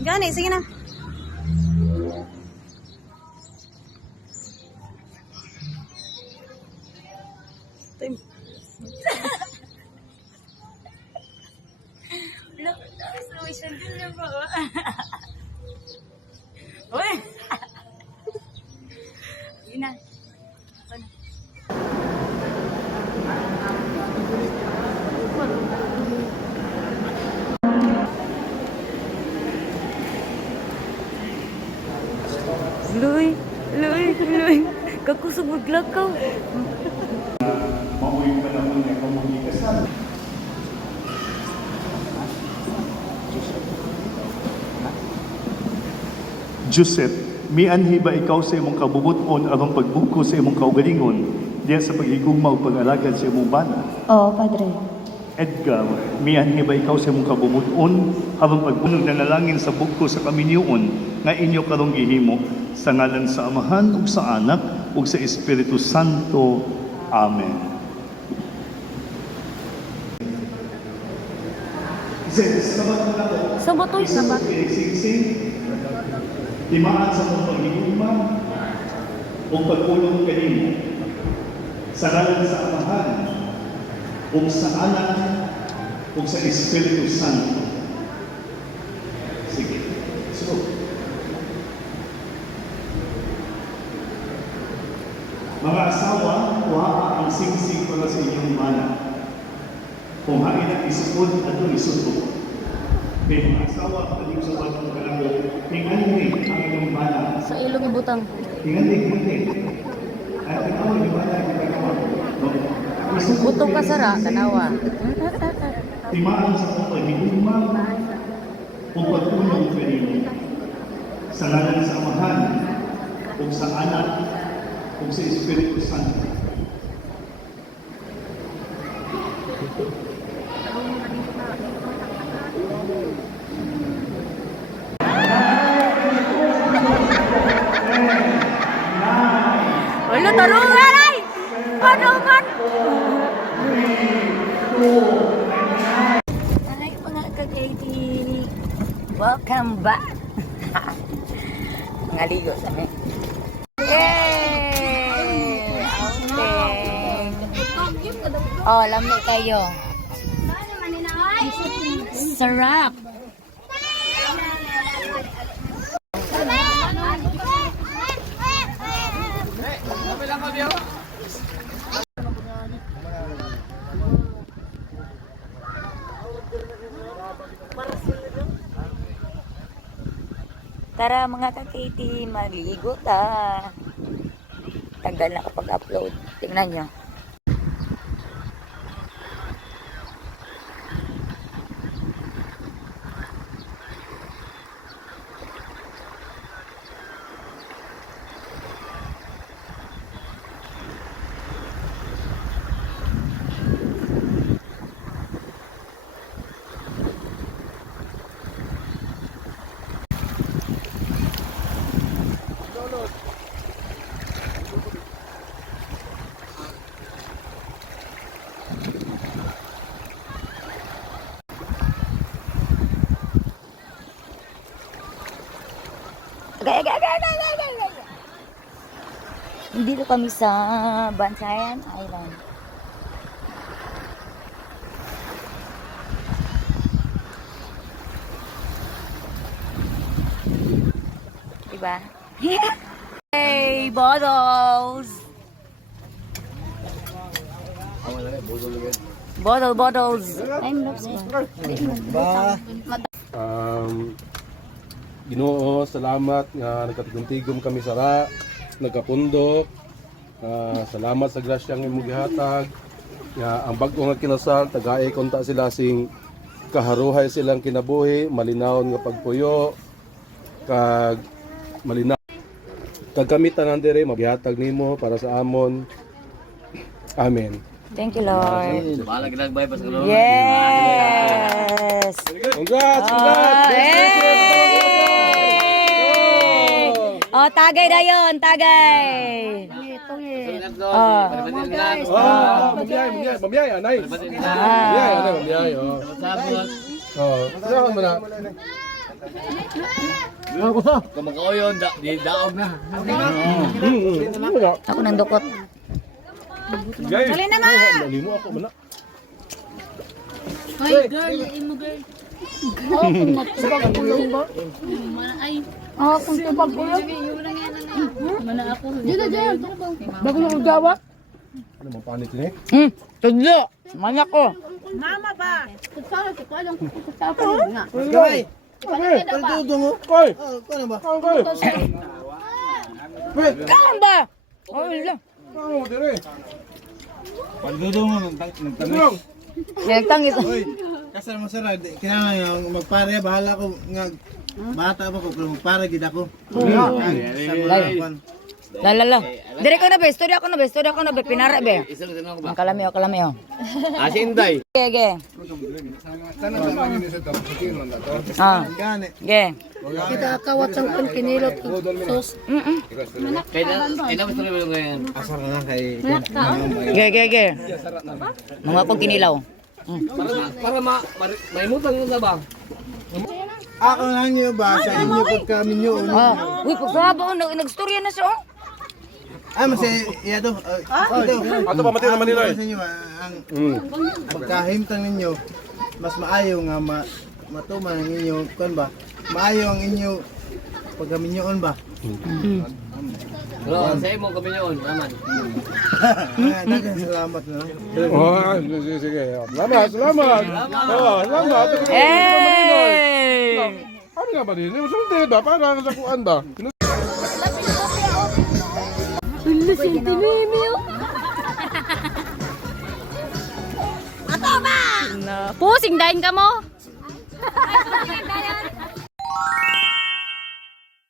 Gani, sige na. Look, slow-motion din na po. Uy! Yun na. Luy. Kakusog maglakaw. Mauwi pa naman niya kung magkikasal. Joseph, mianhi ba ikaw sa imong kabubuton aron pagbuko sa imong kaugalingon diya sa paghigugma ug pag-alagad sa imong bana? Oo, Padre. Edgar, mianhi ba ikaw sa imong kabubuton aron pagbunog na nalangin sa bugko sa kaminyoon nga inyo karong gihimo sa ngalan sa Amahan ug sa Anak ug sa Espiritu Santo. Amen. Sabat oy, sabat. Timaan sa mong paghigugma o pagpulong kanimo sa ngalan sa Amahan o sa Anak o sa Espiritu Santo. Sige. So, mga asawa, kuha ang singsing para sa inyong bana. Kung hain ang isupod at isuto. May mga asawa, paling sa batang kalabo, tingalig ang inyong bana. Sa ilong ibutang. Tingalig. At tinawa yung bana, itagawa. Butong kasara, kanawa. Timaan sa mong paghigugma o pagpulong kanimo sa ngalan sa Amahan o sa Anak o sa Espiritu Santo. Wala tarungan ay! Panungan! Ay, mga ka-KT. Welcome back. Ngaligo sa amin. Yay! Okay. Oh, lamig kayo. Sarap. Tara mga ka-KT, maligo ta. Tagal na kapag upload. Tingnan nyo. Dito kami sa Bansayan Island. Diba? Hey, bottles! Bottles! I'm lost ba? Ginoo, salamat nga nagkatigom-tigom kami sa nagkapundok. Salamat sa grasyang imong gihatag. Nga ang bag-o nga kinasal tagay konta sila sing kaharuhay silang kinabuhi, malinaw nga pagpuyo kag malinaw kag kami tanan dire maghihatag nimo para sa amon. Amen. Thank you, Lord. Bahala ginagbay pas kaloro. Yes! Congrats! Oh, tagay na yun, tagay. Oh. Mamiyay, anay. Mamiyay, anay, mamiyay. Oh. Sabot. Oh, saan mo na? Kumakaoyon, di daog na. Ako nang dukot. Dali na na! Dali mo ako, mana. Hoy, girl, imo girl. Oh, kung magpapagulong ba? Ay. Oh, kung magpapagulong. Mana ako. Dito, dyan. Bago na gawa? Ano mo panit ni? Tudlo. Manak ko. Mama ba? Kutsara, kutsara. Kutsara nga. Gaway! Pagdudo mo! Koy! Ano ba? Koy! Kaan ba? Oh, wala. Ano mo dire? Pagdudo mo, nagtamis. Tulong! Nagtangis. Kasal mo sir, kailangan nga magpare, bahala ko nga bata pa ko, pero magpare gid ako. Lalala. Dire ko na be, story ako na be, pinara be. Isang tanong ko ba? Ang kalamiyo. Asinday. Ge. Sana sa mga nisa to, sa kino na to. Ah, Gani. ge. Kita kawat sa kinilot. Sus. Kailan mo tuloy mo ngayon? Asar na lang kay Ge. Mga akong kinilaw. Para maimutan yun na ba? ako lang niyo ba sa inyo pag kami niyo. Ah, uy, pagsahaba ko, nag-storya na siya, oh. Mas iya to. Ito. Ato pa mati naman nila Sa inyo ang pagkahimtang ninyo mas maayo nga matuman ang inyo kun ba? Maayo ang inyo pagkaminyoon ba? Hello, sa imo kami yun, naman. Daghang salamat na. Oh, sige. Salamat! Salamat! Hey! Ano nga ba din? Sulti ba? Para sa kuan ba? Pusing dahin ka mo.